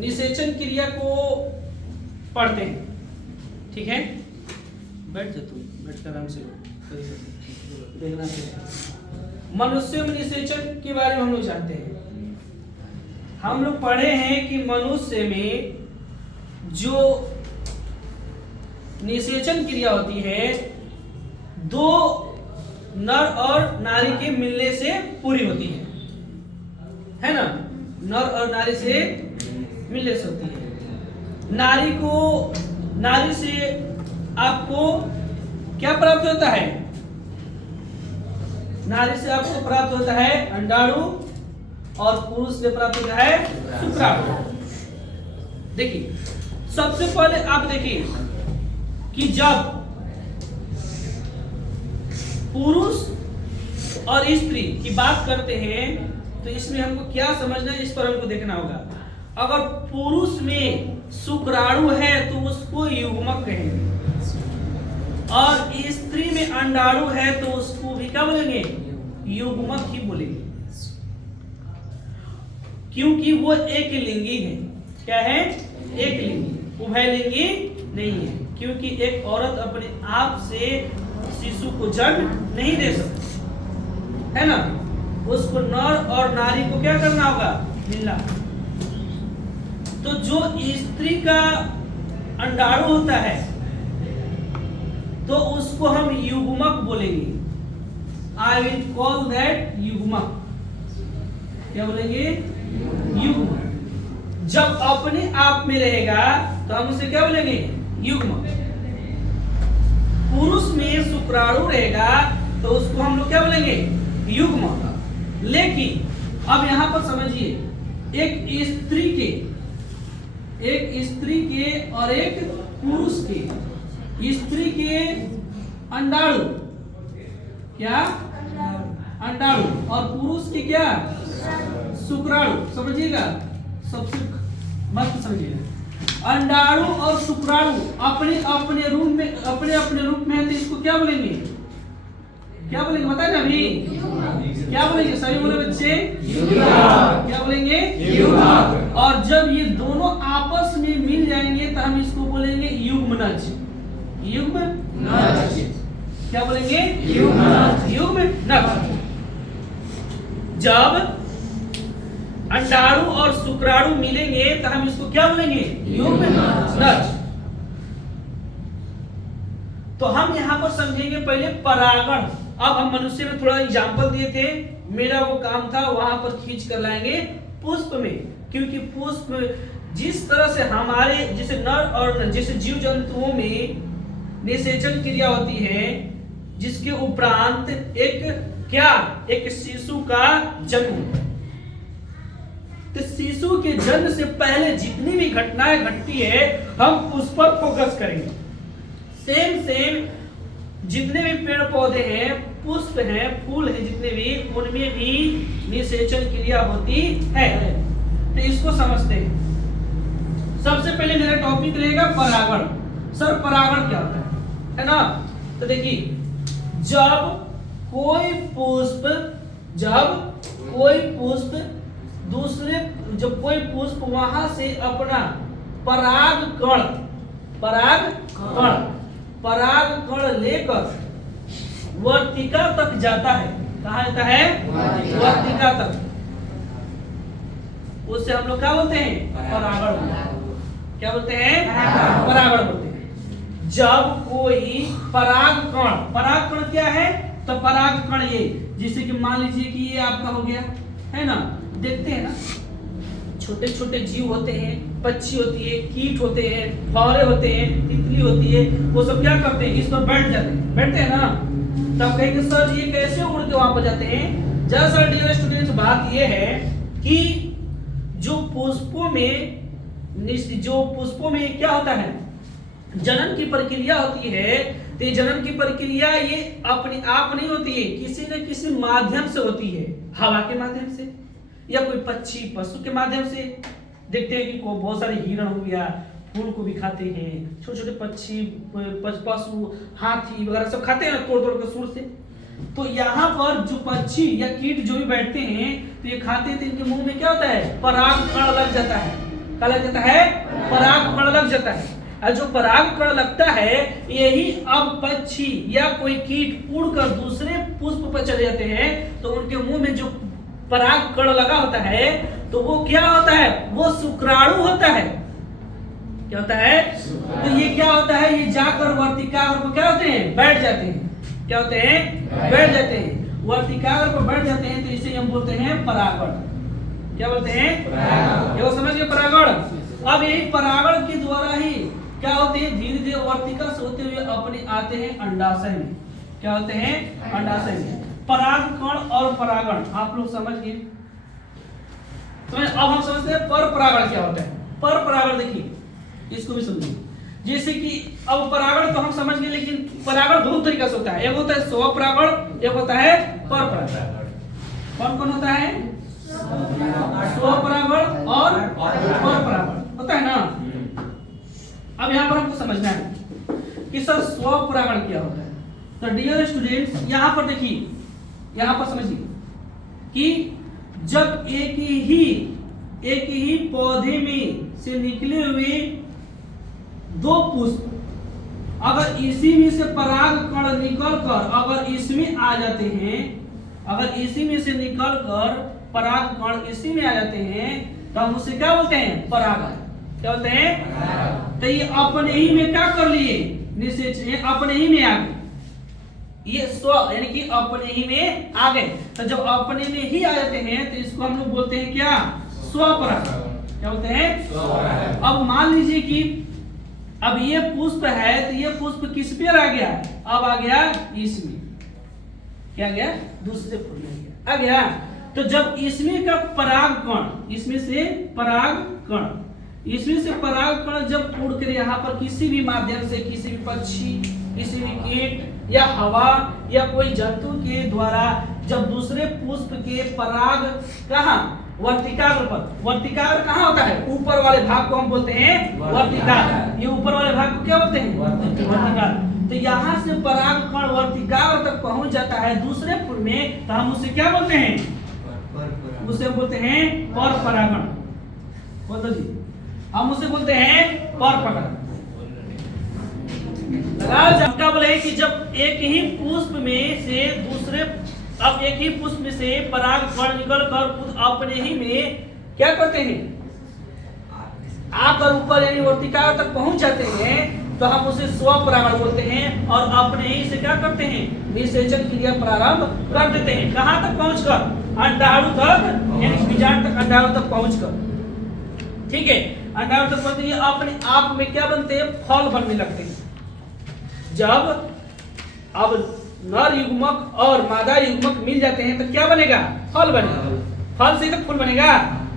निषेचन क्रिया को पढ़ते हैं। ठीक है, बैठ जा, तू बैठ कर आराम से देखना चाहिए। मनुष्य में निषेचन के बारे में हम लोग जानते हैं। हम लोग पढ़े हैं कि मनुष्य में जो निषेचन क्रिया होती है दो नर और नारी के मिलने से पूरी होती है ना। नर और नारी से मिलने से होती है। नारी से आपको क्या प्राप्त होता है? नारी से आपको प्राप्त होता है अंडाणु और पुरुष से प्राप्त होता है शुक्राणु। देखिए, सबसे पहले आप देखिए कि जब पुरुष और स्त्री की बात करते हैं तो इसमें हमको क्या समझना है, इस पर हमको देखना होगा। अगर पुरुष में शुक्राणु है तो उसको युग्मक कहेंगे, और स्त्री में अंडाणु है तो उसको भी क्या बोलेंगे? युग्मक ही बोलेंगे, क्योंकि वो एक लिंगी है। क्या है? एक लिंगी, उभयलिंगी नहीं है, क्योंकि एक औरत अपने आप से शिशु को जन्म नहीं दे सकती है ना। उसको नर और नारी को क्या करना होगा? मिलना। तो जो स्त्री का अंडाणु होता है तो उसको हम युग्मक बोलेंगे। आई विल कॉल दैट युग्मक। क्या बोलेंगे? युग्मक। जब अपने आप में रहेगा तो हम उसे क्या बोलेंगे? युग्मक। पुरुष में शुक्राणु रहेगा तो उसको हम लोग क्या बोलेंगे? युग्मक। लेकिन अब यहां पर समझिए, एक स्त्री के और एक पुरुष के, स्त्री के अंडाणु क्या? अंडाणु, और पुरुष के क्या? शुक्राणु। समझिएगा, सबसे मस्त समझिएगा। अंडाणु और शुक्राणु अपने अपने रूप में है तो इसको क्या बोलेंगे? क्या बोलेंगे बताए ना अभी? क्या बोलेंगे? सही बोले बच्चे? क्या बोलेंगे? और जब ये दोनों आपस में मिल जाएंगे तो हम इसको बोलेंगे युग्मनज। युग्मनज। क्या बोलेंगे? युग्मनज। जब अंडाणु और शुक्राणु मिलेंगे तो हम इसको क्या बोलेंगे? युग्मनज। तो हम यहां पर समझेंगे पहले परागण। अब हम मनुष्य में थोड़ा एग्जाम्पल दिए थे, मेरा वो काम था वहां पर खींच कर लाएंगे पुष्प में, क्योंकि पुष्प जिस तरह से हमारे जैसे नर और जैसे जीव जंतुओं में निषेचन क्रिया होती है, जिसके उपरांत एक शिशु का जन्म। तो शिशु के जन्म से पहले जितनी भी घटनाएं घटती है हम उस पर फोकस करेंगे। सेम जितने भी पेड़ पौधे हैं, पुष्प हैं, फूल हैं, जितने भी, उनमें भी निषेचन क्रिया होती है। तो इसको समझते हैं। सबसे पहले मेरा टॉपिक रहेगा परागण। सर परागण क्या होता है ना? तो देखिए, जब कोई पुष्प वहां से अपना परागकण लेकर वर्तिका तक जाता है। कहाँ जाता है? वर्तिका तक। उससे हम लोग क्या बोलते हैं? परागण। क्या बोलते हैं? परागण बोलते हैं। जब कोई परागकण क्या है? तो परागकण ये, जैसे कि मान लीजिए कि ये आपका हो गया है ना। देखते हैं ना, छोटे छोटे जीव होते हैं, पक्षी होती है, कीट होते हैं, फौरे होते हैं, तितली होती है, वो सब क्या करते हैं? इस पर बैठते हैं ना। तब कहेंगे सर ये कैसे उड़ के वहां पर जाते हैं? जैसा डियर स्टूडेंट्स, बात ये है कि जो पुष्पों में क्या होता है? जनन की प्रक्रिया होती है। तो ये जनन की प्रक्रिया ये अपने आप नहीं होती है, किसी न किसी माध्यम से होती है। हवा के माध्यम से, या कोई पक्षी पशु के माध्यम से। देखते हैं कि बहुत सारे हिरण हो गया, फूल को भी खाते हैं, छोटे छोटे पक्षी, पशु, हाथी वगैरह सब खाते हैं ना, तोड़ तोड़ कर सूर से। तो यहाँ पर जो पक्षी या कीट जो भी बैठते हैं तो ये खाते हैं तो इनके मुंह में क्या होता है? परागकण लग जाता है। क्या लग जाता है? परागकण लग जाता है। और जो परागकण लगता है यही अब पक्षी या कोई कीट उड़कर दूसरे पुष्प पर चले जाते हैं तो उनके मुंह में जो परागकण लगा होता है तो वो क्या होता है? वो शुक्राणु होता है। क्या होता है? तो ये क्या होता है? ये जाकर वर्तिकाग्र पर क्या होते हैं? बैठ जाते हैं। क्या होते हैं? बैठ जाते हैं। वर्तिकाग्र पर बैठ जाते हैं तो इसे हम बोलते हैं परागण। क्या बोलते हैं? ये वो समझ गए परागण। अब यही परागण के द्वारा ही क्या होते हैं? धीरे धीरे वर्तिका से होते हुए अपने आते हैं अंडाशय में। क्या होते हैं? अंडाशय में। परागकण और परागण आप लोग समझ गए। अब हम समझते हैं पर परागण क्या होता है। पर परागण देखिए इसको भी समझिए। जैसे कि अब परागण तो हम समझ गए, लेकिन परागण दो तरीका से होता है। एक होता है स्वपरागण, एक होता है पर परागण। कौन कौन होता है? स्वपरागण और पर परागण होता है ना। अब यहाँ पर हमको समझना है कि सर स्वपरागण क्या होता है। तो डियर स्टूडेंट्स यहाँ पर देखिए, यहाँ पर समझिए कि जब एक ही पौधे में से निकले हुए दो पुष्प अगर इसी में से परागकण निकलकर अगर इसमें आ जाते हैं, अगर इसी में से निकलकर परागकण इसी में आ जाते हैं तो हम उसे क्या बोलते हैं? परागण। क्या बोलते हैं? तो ये अपने ही में क्या कर लिए? निषेचन, अपने ही में आ गए। ये स्व यानी कि अपने ही में आ गए। तो जब अपने में ही आ जाते हैं तो इसको हम लोग बोलते हैं क्या? स्वपरागण। क्या बोलते हैं? अब मान लीजिए कि अब ये पुष्प है तो ये पुष्प किस पे आ गया? अब आ गया इसमें। क्या आ गया? दूसरे फूल में आ गया। तो जब इसमें का परागकण, इसमें से परागकण जब उड़ कर यहाँ पर किसी भी माध्यम से, किसी भी पक्षी, किसी भी कीट या हवा या कोई जंतु के द्वारा जब दूसरे पुष्प के पराग कहाँ? वर्तिकाग्र पर। वर्तिकाग्र कहाँ होता है? ऊपर वाले भाग को हम बोलते हैं वर्तिकाग्र। ये ऊपर वाले भाग को क्या बोलते हैं? वर्तिकाग्र। तो यहाँ से परागकण वर्तिकाग्र तक पहुंच जाता है दूसरे फूल में तो हम उसे क्या बोलते हैं? उसे बोलते हैं पर परागण। बोल दो जी। हम उसे बोलते हैं पर परागण। क्या बोले कि जब एक ही पुष्प में से दूसरे, अब एक ही पुष्प में से परागकण निकलकर खुद अपने ही में क्या करते हैं? आकर ऊपर यानी वर्तिका तक पहुंच जाते हैं तो हम उसे स्वपरागण बोलते हैं और अपने ही से क्या करते हैं? निषेचन क्रिया प्रारंभ कर देते हैं। कहां तक पहुंचकर? अंडाणु तक, यानी बीजांड तक, अंडाणु तक पहुंचकर। ठीक है, अंडाणु तक पहुंचते हैं अपने आप में क्या बनते हैं? फल बनने लगते हैं। जब अब नर युग्मक और मादा युग्मक मिल जाते हैं तो क्या बनेगा? फल बनेगा। फल से ही तो फूल बनेगा,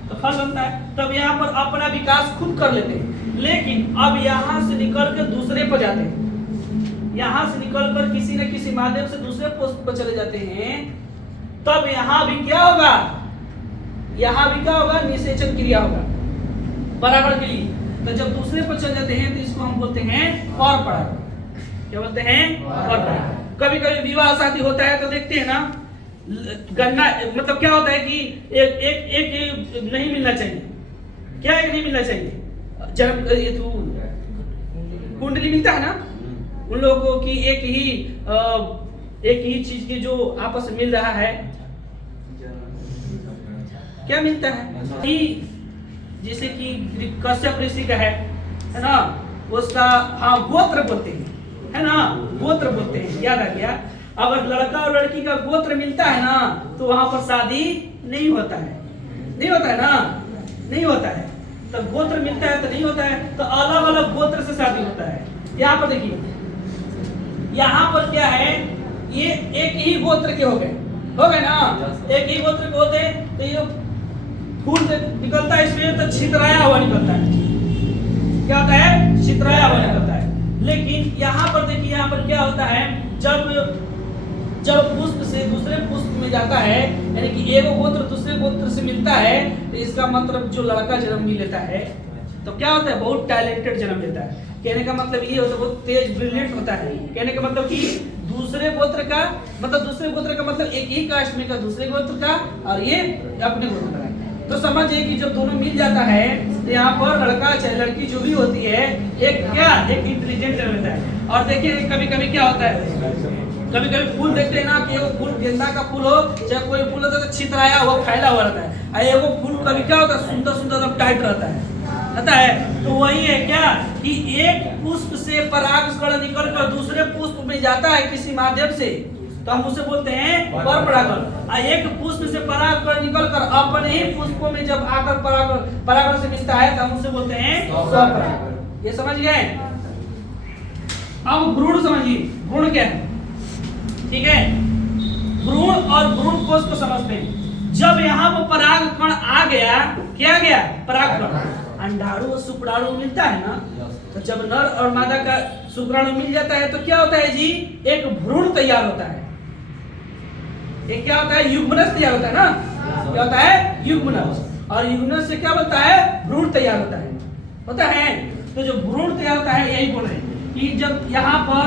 तो फल बनता है। तब यहाँ पर अपना विकास खुद कर लेते हैं। लेकिन अब यहाँ से निकल कर दूसरे पर जाते हैं, यहाँ से निकल कर किसी न किसी माध्यम से दूसरे पुष्प पर चले जाते हैं। तब यहाँ भी क्या होगा? यहाँ भी क्या होगा? निषेचन क्रिया होगा परागण के लिए। तो जब दूसरे पर चले जाते हैं तो इसको हम बोलते हैं पर परागण। क्या बोलते हैं? पर परागण। कभी कभी विवाह शादी होता है तो देखते हैं ना, गन्ना मतलब क्या होता है कि एक नहीं मिलना चाहिए। क्या एक नहीं मिलना चाहिए? जन्म ये तो कुंडली मिलता है ना उन लोगों की, एक ही चीज की जो आपस में मिल रहा है, क्या मिलता है? जैसे कि कश्यप ऋषि का है ना, उसका हाँ गोत्र बोलते हैं, है ना, गोत्र बोलते हैं। याद आ गया? अगर लड़का और लड़की का गोत्र मिलता है ना तो वहां पर शादी नहीं होता है। नहीं होता है ना, नहीं होता है। तो गोत्र मिलता है तो नहीं होता है, तो अलग अलग गोत्र से शादी होता है। यहाँ पर देखिए, यहाँ पर क्या है? ये एक ही गोत्र के हो गए ना, एक ही गोत्र के होते हैं तो ये फूल निकलता है इसमें तो छितराया हुआ निकलता है। क्या होता है? छितराया हुआ निकलता है। लेकिन यहाँ पर देखिए, यहाँ पर क्या होता है? जब पुष्प से दूसरे पुष्प में जाता है, यानी कि एक गोत्र दूसरे गोत्र से मिलता है, तो इसका मतलब जो लड़का जन्म भी लेता है तो क्या होता है? बहुत टैलेंटेड जन्म लेता है। कहने का मतलब ये होता है बहुत तेज, ब्रिलियंट होता है। कहने का मतलब कि दूसरे गोत्र का मतलब एक ही कास्ट में का दूसरे गोत्र का और ये अपने गोत्र का। तो समझिए कि जब दोनों मिल जाता है तो यहाँ पर लड़का चाहे लड़की जो भी होती है एक इंटेलिजेंट रहता है। और देखिए कभी कभी क्या होता है, कभी कभी फूल देखते हैं ना कि वो फूल गेंदा का फूल हो चाहे कोई फूल होता है तो छितराया हुआ फैला हुआ रहता है, और एगो फूल कभी क्या होता है सुंदर सुंदर टाइट रहता है। तो वही है क्या कि एक पुष्प से परागकण निकलकर दूसरे पुष्प में जाता है किसी माध्यम से, तो हम उसे बोलते हैं परपरागण। और एक पुष्प से परागकण निकलकर अपने ही पुष्पों में जब आकर परागण से मिलता है तो हम उसे बोलते हैं स्वपरागण। ये समझ गए? अब भ्रूण समझिए, भ्रूण क्या है? ठीक है, भ्रूण और भ्रूण कोश को समझते हैं। जब यहाँ पर परागकण आ गया, क्या गया? परागकण। अंडाणु और शुक्राणु मिलता है ना, तो जब नर और मादा का शुक्राणु मिल जाता है तो क्या होता है जी? एक भ्रूण तैयार होता है। एक क्या होता है? युग्मनज तैयार होता है ना। क्या होता है? युग्मनज। और युग्मनज से क्या बनता है? भ्रूण तैयार होता है। तो जो भ्रूण तैयार होता है यही बोल रहे हैं कि जब यहाँ पर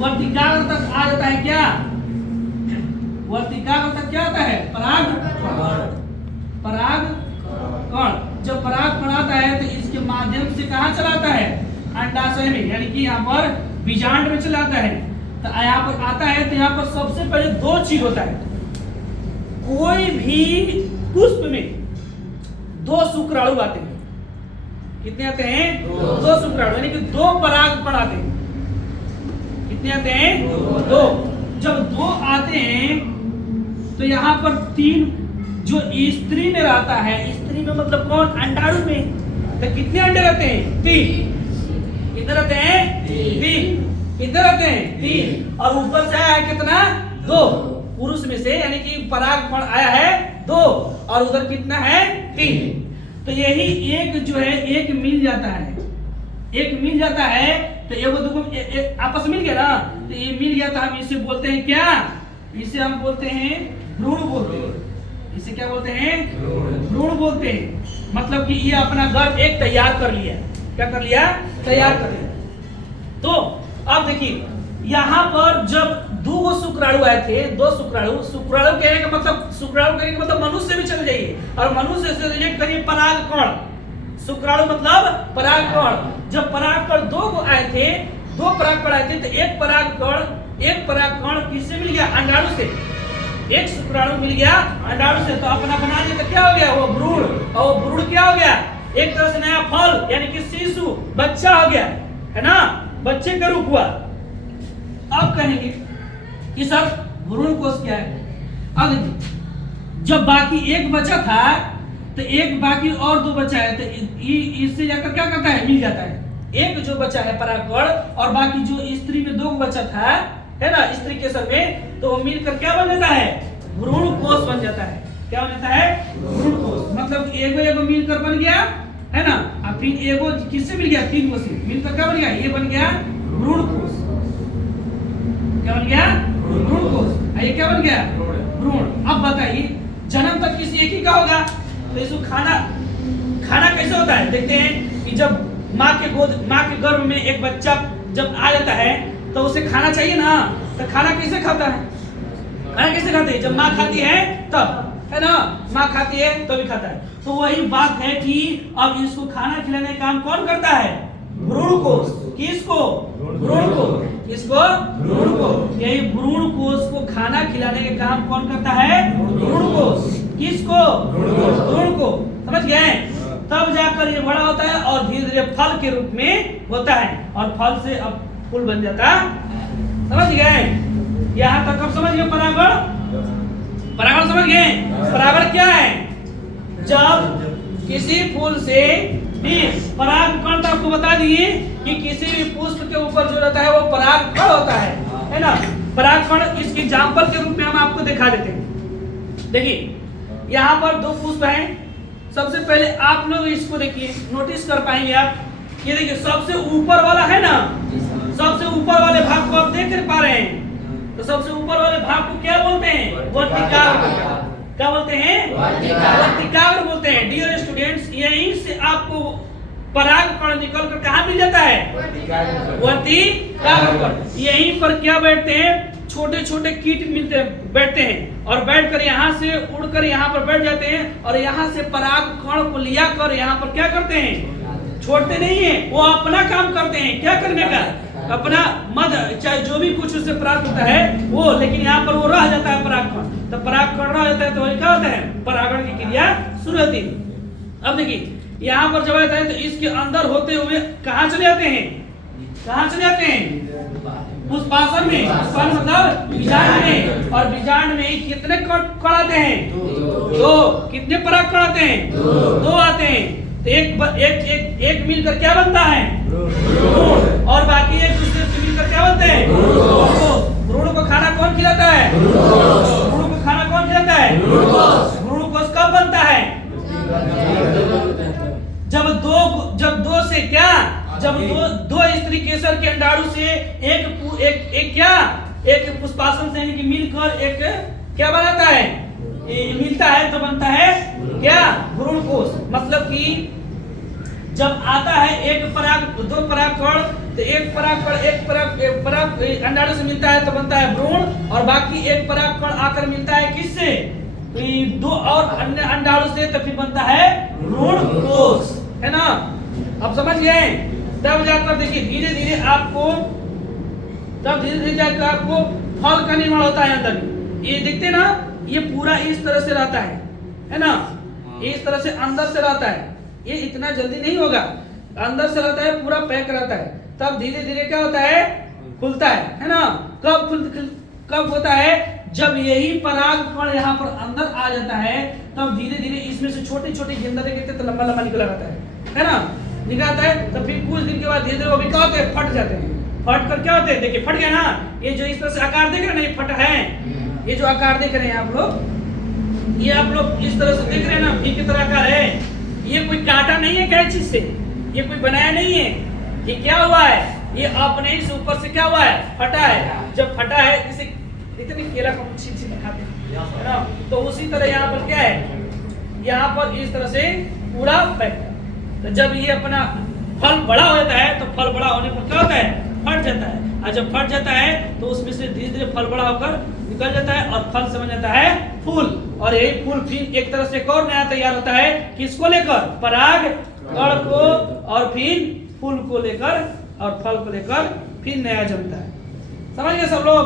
वर्तिकाग्र तक आ जाता है, क्या वर्तिकाग्र तक क्या होता है? परागकण। जब परागकण आता है तो इसके माध्यम से कहाँ चलाता है? अंडाशय में, यानी कि यहाँ पर बीजांड में चलाता है। तो यहाँ पर आता है तो यहाँ पर सबसे पहले दो चीज होता है। कोई भी पुष्प में दो शुक्राणु आते हैं। कितने आते हैं? दो शुक्राणु, यानी कि दो परागकण आते हैं। कितने आते हैं? दो। जब दो आते हैं तो यहाँ पर तीन जो स्त्री में रहता है, स्त्री में मतलब कौन? अंडाणु में। तो कितने अंडे रहते हैं? 3। कितने रहते हैं? 3। कितने रहते हैं? 3। और ऊपर से आया है कितना? 2 पुरुष में से, यानी कि परागकण आया है 2 और उधर कितना है? 3। तो यही एक जो है एक मिल जाता है, तो ये वो देखो आपस में मिल गया ना, तो ये मिल गया तो हम इसे बोलते हैं क्या? इसे हम बोलते हैं भ्रूण बोलते हैं। इसे क्या बोलते हैं? भ्रूण बोलते हैं। मतलब कि ये अपना गर्भ एक तैयार कर लिया। क्या कर लिया? तैयार कर लिया। तो अब देखिए यहाँ पर जब दो शुक्राणु आए थे, दो शुक्राणु कहने का मतलब मनुष्य भी चले जाइए, और मनुष्य से रिलेट करिए परागकण। शुक्राणु मतलब परागकण। जब परागकण दो आए थे, दो परागकण आए थे, तो एक परागकण किससे मिल गया? अंडाणु से। एक शुक्राणु मिल गया अंडाणु से, तो अपना बना दिया, तो क्या हो गया? वो भ्रूण। और वो भ्रूण क्या हो गया? एक तरह से नया फल, यानी कि शिशु, बच्चा हो गया, है ना, बच्चे का रूप हुआ। अब कहेंगे कि सर भ्रूण कोश क्या है? अब देखिए जब बाकी एक बचा था तो एक बाकी और 2 बचा है, तो इससे जाकर क्या करता है? मिल जाता है। एक जो बचा है परागकण और बाकी जो स्त्री में 2 बचा था, है ना, स्त्री के सर में, तो वो मिलकर क्या बन जाता है? भ्रूण कोश बन जाता है। क्या बन जाता है? भ्रूण कोश। मतलब एगो मिलकर बन गया, है ना, और फिर एगो किससे मिल गया? 3 से मिलकर क्या बन गया? ये बन गया भ्रूण कोश। क्या बन गया? भ्रूण कोश। ये क्या बन गया? भ्रूण। अब बताइए जन्म तक किसी एक ही का होगा, तो इसको खाना कैसे होता है? देखते हैं कि जब माँ के गर्भ में एक बच्चा जब आ जाता है तो उसे खाना चाहिए ना, तो खाना कैसे खाता है? खाना कैसे खाते हैं? जब माँ खाती है तब, है ना, माँ खाती है तो भी खाता है। तो वही बात है कि अब इसको खाना खिलाने का काम कौन करता है? भ्रूण कोश। किसको? भ्रूण को। किसको? भ्रूण को। यही भ्रूण कोश को खाना खिलाने का काम कौन करता है? भ्रूण कोश। किसको? भ्रूण को। समझ गए? तब जाकर ये बड़ा होता है और धीरे धीरे फल के रूप में होता है, और फल से अब फूल बन जाता। समझ गए? यहाँ तक अब समझ गए परागण? परागण समझ गए? परागण क्या है? जब किसी फूल से परागकण, तो आपको बता दिए कि किसी भी पुष्प के ऊपर जो रहता है वो परागकण होता है ना। परागकण इसके एग्जाम्पल के रूप में हम आपको दिखा देते हैं। देखिए यहाँ पर 2 पुष्प हैं। सबसे पहले आप लोग इसको देखिए, नोटिस कर पाएंगे आप। ये देखिए सबसे ऊपर वाला है ना, सबसे ऊपर वाले भाग को आप देख पा रहे हैं, तो सबसे ऊपर वाले भाग को क्या बोलते हैं? वर्तिकाग्र। क्या बोलते हैं? वर्तिकाग्र बोलते हैं। डियर स्टूडेंट्स, यहीं से आपको परागकण निकलकर कहाँ मिल जाता है? वर्तिकाग्र पर। यहीं पर क्या बैठते हैं? छोटे छोटे कीट बैठते हैं। और बैठकर यहाँ से उड़कर यहाँ पर बैठ जाते हैं और यहाँ से पराग कण को लिया कर यहाँ पर क्या करते हैं, छोड़ते नहीं है, वो अपना काम करते हैं। क्या करने का, अपना मद चाहे जो भी कुछ उससे प्राप्त होता है वो, लेकिन यहाँ पर वो रह जाता है पराग कण। तो पराग कण रह जाता है तो क्या होता है, परागण की क्रिया शुरू होती है। अब देखिए यहाँ पर जब आता है तो इसके अंदर होते हुए कहाँ चले जाते हैं, कहाँ चले जाते हैं, पुष्पासन में। पुष्पासन मतलब बीजांड में, और बीजांड में कितने कण आते हैं, दो। कितने पराग कण आते हैं, दो आते हैं। तो एक मिलकर क्या बनता है, भ्रूण, और बाकी एक दूसरे से मिलकर क्या बनते हैं, भ्रूण को खाना कौन खिलाता है, भ्रूण को खाना कौन खिलाता है, भ्रूण कोश कब बनता है, जब दो से क्या, जब दो स्त्री केसर के अंडाणु से एक पुष्पासन से यानी कि मिलकर एक क्या बनाता है, मिलता है तो बनता है क्या, भ्रूण कोश। मतलब कि जब आता है एक पराग, दो पराग कण, तो एक पराग अंडाणु से मिलता है तो बनता है भ्रूण, और बाकी एक पराग कण आकर मिलता है किससे, दो और अन्य अंडाणु से, तो फिर बनता है भ्रूण कोश, है ना। अब समझ गए। तब जाकर देखिए धीरे धीरे जाकर आपको फल का निर्माण होता है अंदर। ये देखते ना, ये पूरा इस तरह से रहता है ना, इस तरह से अंदर से रहता है। ये इतना जल्दी नहीं होगा, अंदर से रहता है, पूरा पैक रहता है। तब धीरे धीरे क्या होता है, खुलता है ना। कब होता है, जब यही पराग कण यहाँ पर अंदर आ जाता है, तब धीरे धीरे इसमें से छोटे छोटे गेंदा देखते तो लंबा लंबा निकला रहता है ना, निकलता है। तो फिर कुछ दिन के बाद धीरे धीरे वो भी क्या होते हैं, फट जाते हैं। फट कर क्या होते हैं, देखिए फट गया ना, ये जो इस तरह से आकार देख रहे हैं ना, ये फट है, ये जो आकार देख रहे हैं आप लोग, ये आप लोग इस तरह से देख रहे हैं ना, भी की तरह आकार है। ये कोई काटा नहीं है क्या चीज से, ये कोई बनाया नहीं है, ये क्या हुआ है, ये अपने ही से ऊपर से क्या हुआ है, फटा है। जब फटा है, इसे इतनी केला का छील खाते हैं ना, तो उसी तरह यहाँ पर क्या है, यहाँ पर इस तरह से पूरा पैक। तो जब ये अपना फल बड़ा हो जाता है, तो फल बड़ा होने पर क्या होता है, फट जाता है। और जब फट जाता है तो उसमें से धीरे धीरे फल बड़ा होकर निकल जाता है, और फल समझ जाता है फूल। और यही फूल फिर एक तरह से एक और नया तैयार होता है, किसको लेकर, पराग कण को, और फिर फूल को लेकर और फल को लेकर फिर नया जमता है। समझ गए सब लोग।